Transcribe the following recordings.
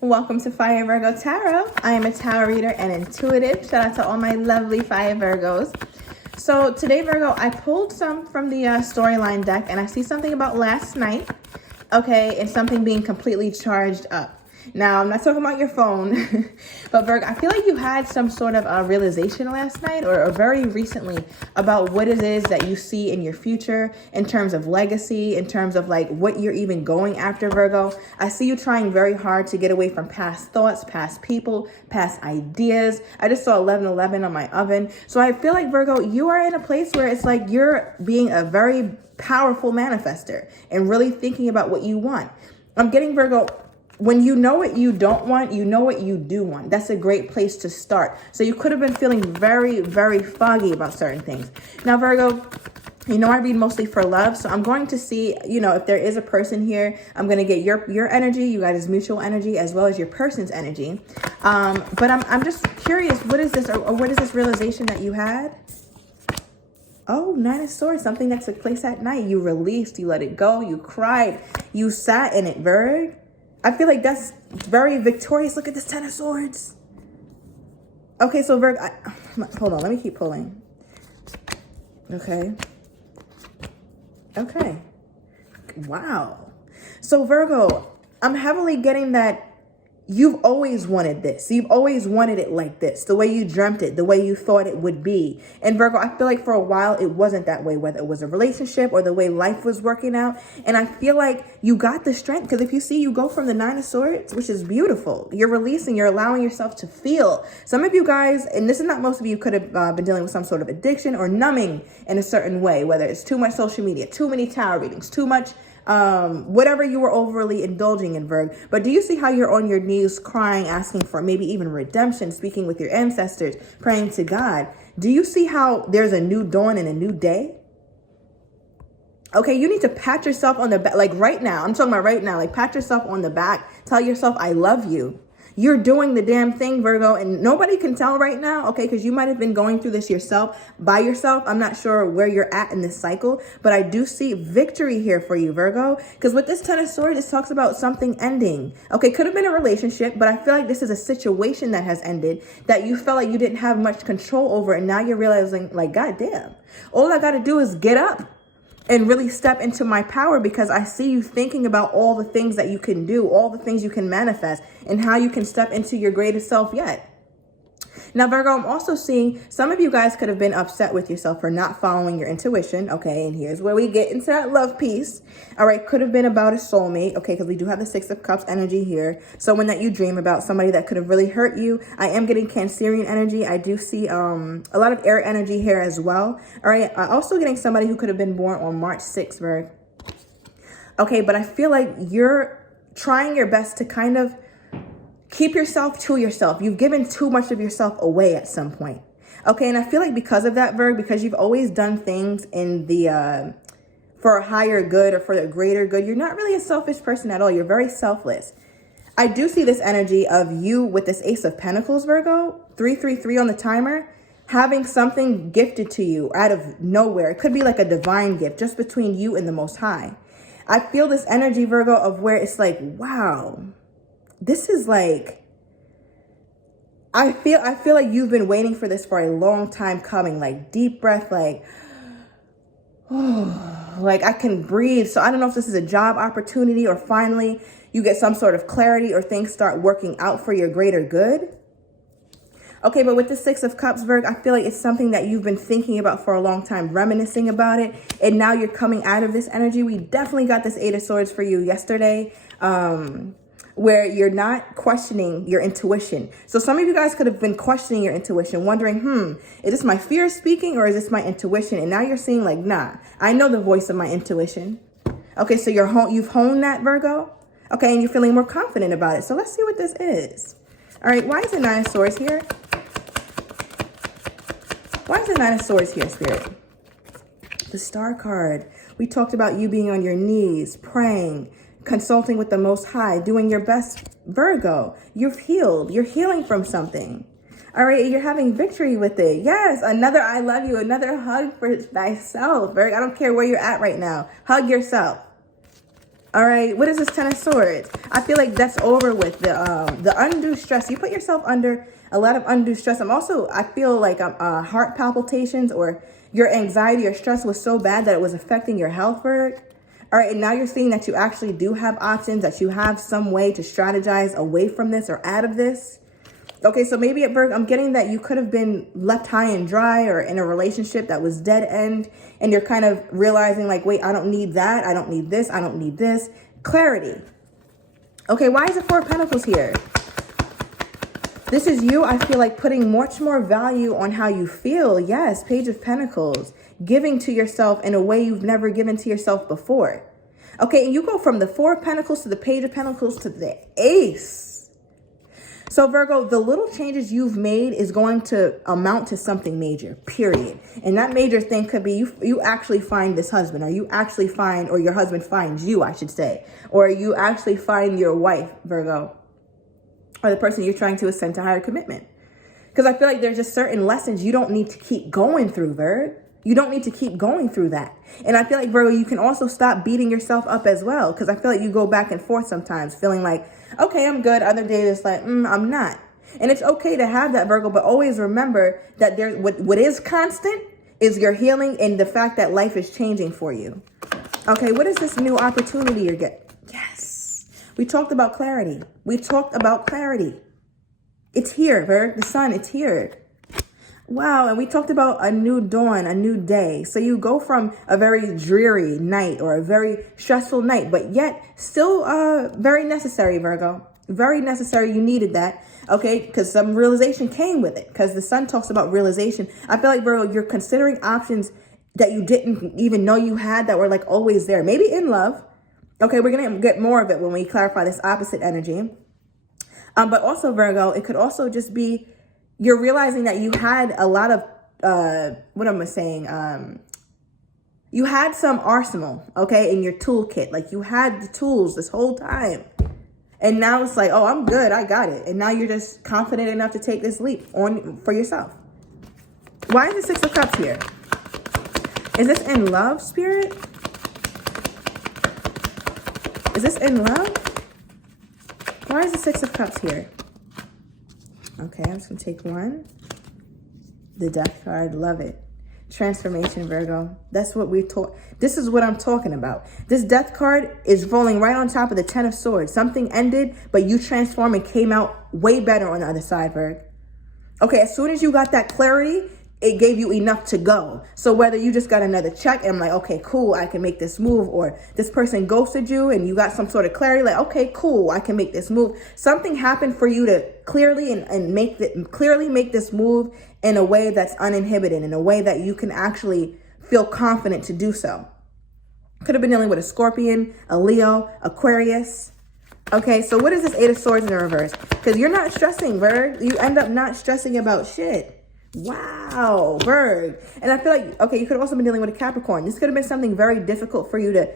Welcome to Fire Virgo Tarot. I am a tarot reader and intuitive. Shout out to all my lovely Fire Virgos. So today, Virgo, I pulled some from the storyline deck, and I see something about last night, okay, and something being completely charged up. Now, I'm not talking about your phone, but Virgo, I feel like you had some sort of realization last night or very recently about what it is that you see in your future in terms of legacy, in terms of like what you're even going after, Virgo. I see you trying very hard to get away from past thoughts, past people, past ideas. I just saw 1111 on my oven. So I feel like, Virgo, you are in a place where it's like you're being a very powerful manifester and really thinking about what you want. I'm getting, Virgo, when you know what you don't want, you know what you do want. That's a great place to start. So you could have been feeling very, very foggy about certain things. Now, Virgo, you know I read mostly for love, so I'm going to see, if there is a person here, I'm going to get your energy, you guys' mutual energy, as well as your person's energy. But I'm just curious, what is this, or what is this realization that you had? Oh, Nine of Swords, something that took place at night. You released, you let it go, you cried, you sat in it, Virg. I feel like that's very victorious. Look at this Ten of Swords. Okay, so Virgo, hold on, let me keep pulling. Okay. Wow. So Virgo, I'm heavily getting that you've always wanted this. You've always wanted it like this, the way you dreamt it, the way you thought it would be. And Virgo, I feel like for a while it wasn't that way, whether it was a relationship or the way life was working out. And I feel like you got the strength, because if you see, you go from the Nine of Swords, which is beautiful. You're releasing, you're allowing yourself to feel. Some of you guys, and this is not most of you, could have been dealing with some sort of addiction or numbing in a certain way, whether it's too much social media, too many tarot readings, too much whatever you were overly indulging in, Virg. But do you see how you're on your knees crying, asking for maybe even redemption, speaking with your ancestors, praying to God? Do you see how there's a new dawn and a new day? Okay, you need to pat yourself on the back, like right now. I'm talking about right now, like pat yourself on the back. Tell yourself, I love you. You're doing the damn thing, Virgo, and nobody can tell right now, okay, because you might have been going through this yourself, by yourself. I'm not sure where you're at in this cycle, but I do see victory here for you, Virgo, because with this Ten of Swords, this talks about something ending. Okay, could have been a relationship, but I feel like this is a situation that has ended that you felt like you didn't have much control over, and now you're realizing, like, God damn, all I got to do is get up and really step into my power, because I see you thinking about all the things that you can do, all the things you can manifest, and how you can step into your greatest self yet. Now, Virgo, I'm also seeing some of you guys could have been upset with yourself for not following your intuition, okay? And here's where we get into that love piece, all right? Could have been about a soulmate, okay? Because we do have the Six of Cups energy here. Someone that you dream about, somebody that could have really hurt you. I am getting Cancerian energy. I do see a lot of air energy here as well, all right? Also getting somebody who could have been born on March 6th, Virgo. Okay, but I feel like you're trying your best to kind of keep yourself to yourself. You've given too much of yourself away at some point. Okay, and I feel like because of that, Virg, because you've always done things in the for a higher good or for the greater good, you're not really a selfish person at all. You're very selfless. I do see this energy of you with this Ace of Pentacles, Virgo, 333 on the timer, having something gifted to you out of nowhere. It could be like a divine gift just between you and the Most High. I feel this energy, Virgo, of where it's like, wow, this is like, I feel like you've been waiting for this for a long time coming. Like, deep breath, like, oh, like I can breathe. So I don't know if this is a job opportunity or finally you get some sort of clarity or things start working out for your greater good. Okay, but with the Six of Cups, Virg, I feel like it's something that you've been thinking about for a long time, reminiscing about it, and now you're coming out of this energy. We definitely got this Eight of Swords for you yesterday, where you're not questioning your intuition. So some of you guys could have been questioning your intuition, wondering, is this my fear speaking or is this my intuition? And now you're seeing like, nah, I know the voice of my intuition. Okay, so you've honed that, Virgo. Okay, and you're feeling more confident about it. So let's see what this is. All right, why is the Nine of Swords here? Why is the Nine of Swords here, Spirit? The Star card. We talked about you being on your knees, praying, consulting with the Most High, doing your best, Virgo. You've healed. You're healing from something. All right, you're having victory with it. Yes, another I love you, another hug for thyself, Virgo. I don't care where you're at right now. Hug yourself. All right, what is this Ten of Swords? I feel like that's over with. The undue stress. You put yourself under a lot of undue stress. I feel like heart palpitations, or your anxiety or stress was so bad that it was affecting your health, Virgo. All right, and now you're seeing that you actually do have options, that you have some way to strategize away from this or out of this. Okay, so maybe at Virgo, I'm getting that you could have been left high and dry, or in a relationship that was dead end, and you're kind of realizing like, wait, I don't need that. I don't need this. I don't need this. Clarity. Okay, why is the Four of Pentacles here? This is you, I feel like, putting much more value on how you feel. Yes, Page of Pentacles. Giving to yourself in a way you've never given to yourself before. Okay, and you go from the Four of Pentacles to the Page of Pentacles to the Ace. So Virgo, the little changes you've made is going to amount to something major, period. And that major thing could be you actually find this husband, or you actually find, or your husband finds you, I should say. Or you actually find your wife, Virgo, or the person you're trying to ascend to higher commitment. Because I feel like there's just certain lessons you don't need to keep going through, Virgo. You don't need to keep going through that. And I feel like, Virgo, you can also stop beating yourself up as well. Because I feel like you go back and forth sometimes, feeling like, okay, I'm good. Other days it's like, I'm not. And it's okay to have that, Virgo. But always remember that there's what is constant is your healing and the fact that life is changing for you. Okay, what is this new opportunity you're getting? Yes. We talked about clarity. We talked about clarity. It's here, Virgo. The sun, it's here. Wow, and we talked about a new dawn, a new day. So you go from a very dreary night or a very stressful night, but yet still very necessary, Virgo. Very necessary. You needed that, okay? Because some realization came with it, because the sun talks about realization. I feel like, Virgo, you're considering options that you didn't even know you had that were like always there. Maybe in love. Okay, we're going to get more of it when we clarify this opposite energy. But also, Virgo, it could also just be you're realizing that you had a lot of, what am I saying? You had some arsenal, okay, in your toolkit. Like you had the tools this whole time. And now it's like, oh, I'm good. I got it. And now you're just confident enough to take this leap for yourself. Why is the Six of Cups here? Is this in love, Spirit? Is this in love? Why is the Six of Cups here? Okay, I'm just going to take one. The Death card. Love it. Transformation, Virgo. That's what we talk. This is what I'm talking about. This Death card is rolling right on top of the Ten of Swords. Something ended, but you transformed and came out way better on the other side, Virgo. Okay, as soon as you got that clarity, it gave you enough to go. So whether you just got another check and I'm like, okay, cool, I can make this move, or this person ghosted you and you got some sort of clarity, like, okay, cool, I can make this move. Something happened for you to clearly make this move in a way that's uninhibited, in a way that you can actually feel confident to do so. Could have been dealing with a Scorpion, a Leo, Aquarius. Okay, so what is this Eight of Swords in the reverse? Because you're not stressing, Virgo. You end up not stressing about shit. Wow, Virgo. And I feel like, okay, you could have also been dealing with a Capricorn. This could have been something very difficult for you to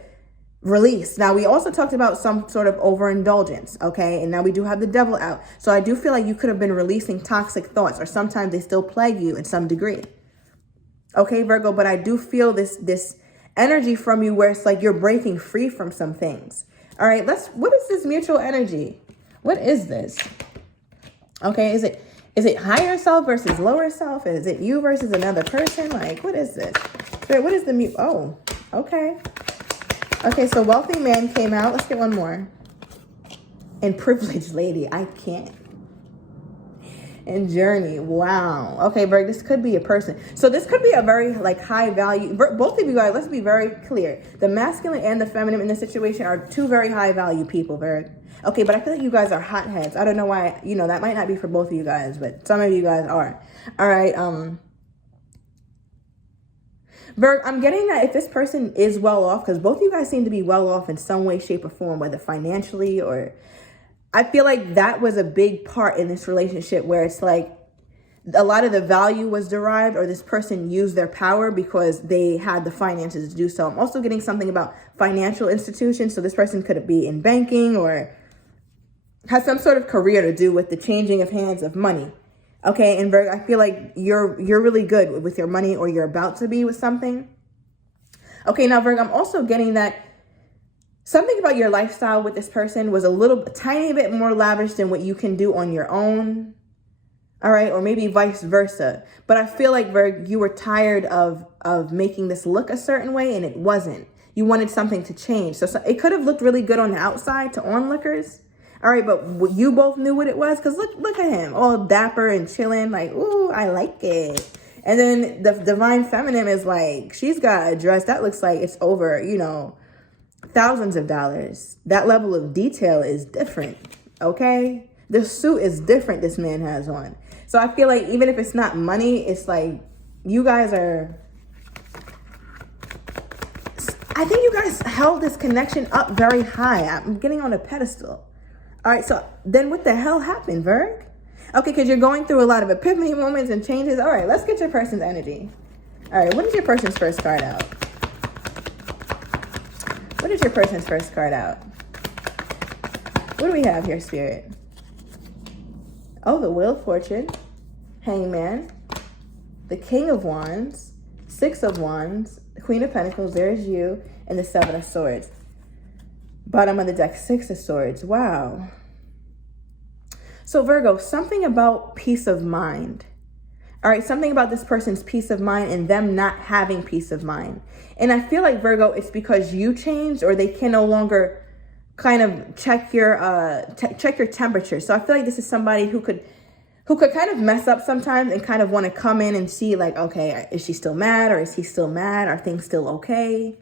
release. Now, we also talked about some sort of overindulgence, okay? And now we do have the Devil out. So I do feel like you could have been releasing toxic thoughts, or sometimes they still plague you in some degree. Okay, Virgo, but I do feel this energy from you where it's like you're breaking free from some things. All right, what is this mutual energy? What is this? Okay, is it higher self versus lower self? Is it you versus another person? Like, what is this? What is the oh, okay. Okay, so wealthy man came out. Let's get one more. And privileged lady. I can't. And journey. Wow. Okay, Virgo, this could be a person. So this could be a very like high value. Both of you guys, let's be very clear. The masculine and the feminine in this situation are two very high value people, Virgo. Okay, but I feel like you guys are hotheads. I don't know why, that might not be for both of you guys, but some of you guys are. All right. Virgo, I'm getting that if this person is well off, because both of you guys seem to be well off in some way, shape, or form, whether financially or... I feel like that was a big part in this relationship where it's like a lot of the value was derived, or this person used their power because they had the finances to do so. I'm also getting something about financial institutions. So this person could be in banking or has some sort of career to do with the changing of hands of money. Okay, and Virgo, I feel like you're really good with your money, or you're about to be with something. Okay, now Virgo, I'm also getting that something about your lifestyle with this person was a tiny bit more lavish than what you can do on your own. All right, or maybe vice versa. But I feel like, Virg, you were tired of making this look a certain way, and it wasn't. You wanted something to change. So it could have looked really good on the outside to onlookers. All right, but you both knew what it was, because look at him, all dapper and chilling, like, ooh, I like it. And then the divine feminine is like, she's got a dress that looks like it's over, you know, thousands of dollars. That level of detail is different, okay? The suit is different this man has on. So I feel like even if it's not money, it's like you guys are, I think you guys held this connection up very high. I'm getting on a pedestal. All right, so then what the hell happened, Virg? Okay, because you're going through a lot of epiphany moments and changes. All right, let's get your person's energy. All right, what is your person's first card out? What is your person's first card out? What do we have here, Spirit? Oh, the Wheel of Fortune, Hangman, the King of Wands, Six of Wands, the Queen of Pentacles, there's you, and the Seven of Swords. Bottom of the deck, Six of Swords. Wow. So Virgo, something about peace of mind. All right, something about this person's peace of mind and them not having peace of mind. And I feel like, Virgo, it's because you changed, or they can no longer kind of check your temperature. So I feel like this is somebody who could kind of mess up sometimes and kind of want to come in and see like, okay, is she still mad, or is he still mad? Are things still okay?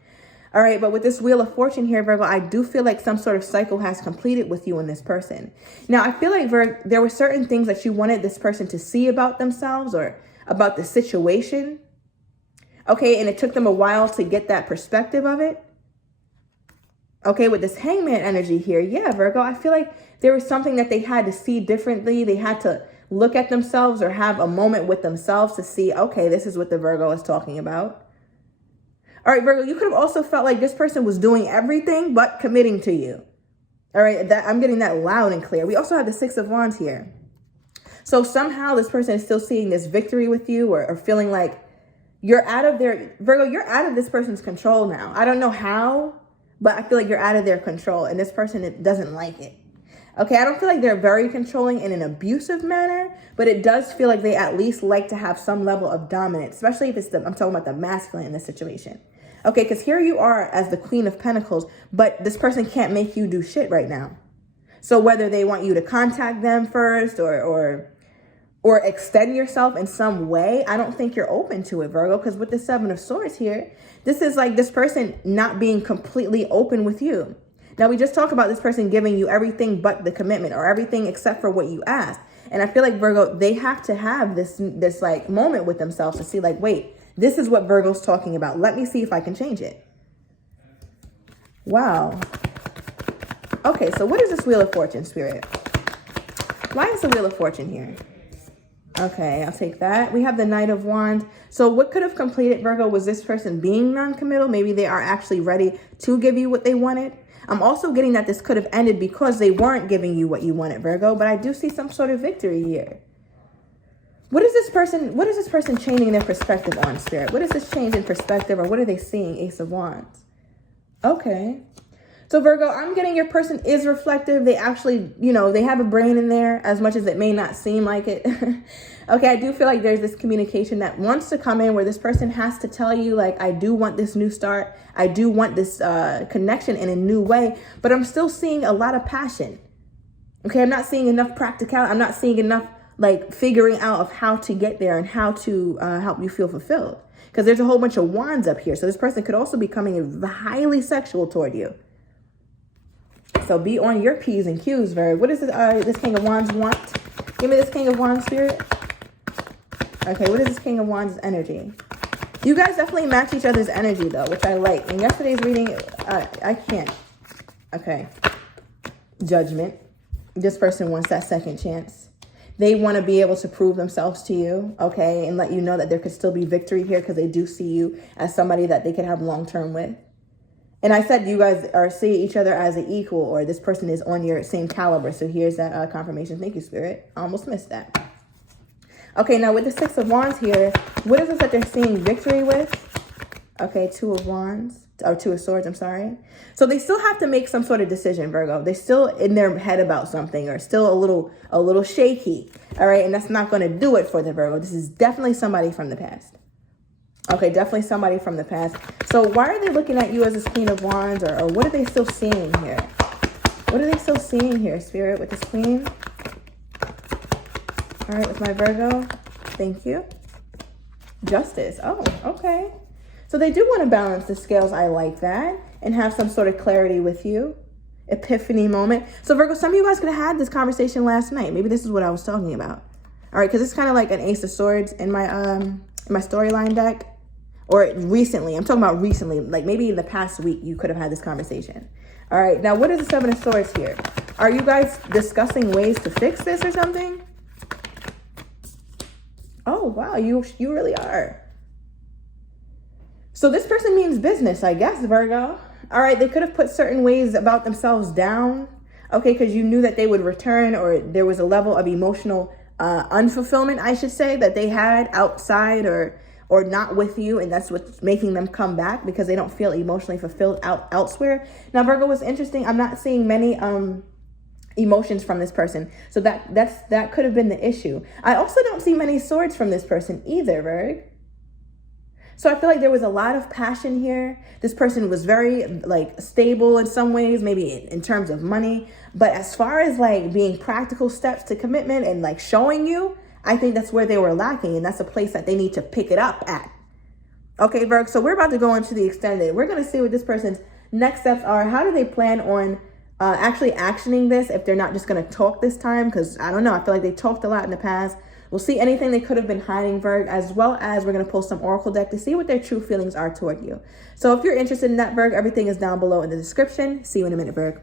All right, but with this Wheel of Fortune here, Virgo, I do feel like some sort of cycle has completed with you and this person. Now, I feel like, Virgo, there were certain things that you wanted this person to see about themselves or about the situation. Okay, and it took them a while to get that perspective of it. Okay, with this Hangman energy here, yeah, Virgo, I feel like there was something that they had to see differently. They had to look at themselves or have a moment with themselves to see, okay, this is what the Virgo is talking about. All right, Virgo, you could have also felt like this person was doing everything but committing to you. All right, I'm getting that loud and clear. We also have the Six of Wands here. So somehow this person is still seeing this victory with you, or feeling like you're out of their, Virgo, you're out of this person's control now. I don't know how, but I feel like you're out of their control, and this person doesn't like it. Okay, I don't feel like they're very controlling in an abusive manner, but it does feel like they at least like to have some level of dominance, especially if it's I'm talking about the masculine in this situation. Okay, because here you are as the Queen of Pentacles, but this person can't make you do shit right now. So whether they want you to contact them first or extend yourself in some way, I don't think you're open to it, Virgo, because with the Seven of Swords here, this is like this person not being completely open with you. Now, we just talked about this person giving you everything but the commitment, or everything except for what you asked. And I feel like, Virgo, they have to have this like moment with themselves to see like, wait, this is what Virgo's talking about. Let me see if I can change it. Wow. Okay, so what is this Wheel of Fortune, Spirit? Why is the Wheel of Fortune here? Okay, I'll take that. We have the Knight of Wands. So what could have completed, Virgo, was this person being non-committal. Maybe they are actually ready to give you what they wanted. I'm also getting that this could have ended because they weren't giving you what you wanted, Virgo, but I do see some sort of victory here. What is this person changing their perspective on, Spirit? What is this change in perspective, or what are they seeing, Ace of Wands? Okay. So Virgo, I'm getting your person is reflective. They actually, you know, they have a brain in there, as much as it may not seem like it. Okay, I do feel like there's this communication that wants to come in where this person has to tell you, like, I do want this new start. I do want this connection in a new way, but I'm still seeing a lot of passion. Okay, I'm not seeing enough practicality. I'm not seeing enough, like, figuring out of how to get there and how to help you feel fulfilled. Because there's a whole bunch of wands up here. So this person could also be coming highly sexual toward you. So be on your P's and Q's, Virgo. What does this King of Wands want? Give me this King of Wands, Spirit. Okay, what is this King of Wands' energy? You guys definitely match each other's energy, though, which I like. In yesterday's reading, I can't. Okay. Judgment. This person wants that second chance. They want to be able to prove themselves to you, okay, and let you know that there could still be victory here because they do see you as somebody that they could have long-term with. And I said you guys are seeing each other as an equal, or this person is on your same caliber. So here's that confirmation. Thank you, Spirit. I almost missed that. Okay, now with the Six of Wands here, what is it that they're seeing victory with? Okay, Two of Wands, or Two of Swords, I'm sorry. So they still have to make some sort of decision, Virgo. They're still in their head about something, or still a little shaky. All right. And that's not going to do it for the Virgo. This is definitely somebody from the past. Okay. Definitely somebody from the past. So why are they looking at you as this Queen of Wands, or what are they still seeing here? What are they still seeing here, Spirit, with this Queen? All right. With my Virgo. Thank you. Justice. Oh, okay. So they do want to balance the scales. I like that. And have some sort of clarity with you. Epiphany moment. So Virgo, some of you guys could have had this conversation last night. Maybe this is what I was talking about. All right, because it's kind of like an Ace of Swords in my storyline deck. Or recently. I'm talking about recently. Like maybe in the past week, you could have had this conversation. All right, now what is the Seven of Swords here? Are you guys discussing ways to fix this or something? Oh, wow, you really are. So this person means business, I guess, Virgo. All right, they could have put certain ways about themselves down, okay, because you knew that they would return, or there was a level of emotional unfulfillment, I should say, that they had outside or not with you, and that's what's making them come back, because they don't feel emotionally fulfilled elsewhere. Now, Virgo, what's interesting, I'm not seeing many emotions from this person, so that could have been the issue. I also don't see many swords from this person either, Virg. So I feel like there was a lot of passion here. This person was very like stable in some ways, maybe in terms of money. But as far as like being practical steps to commitment and like showing you, I think that's where they were lacking. And that's a place that they need to pick it up at. Okay, Virg, so we're about to go into the extended. We're going to see what this person's next steps are. How do they plan on actually actioning this if they're not just going to talk this time? Because I don't know. I feel like they talked a lot in the past. We'll see anything they could have been hiding, Virg, as well as we're going to pull some Oracle deck to see what their true feelings are toward you. So if you're interested in that, Virg, everything is down below in the description. See you in a minute, Virg.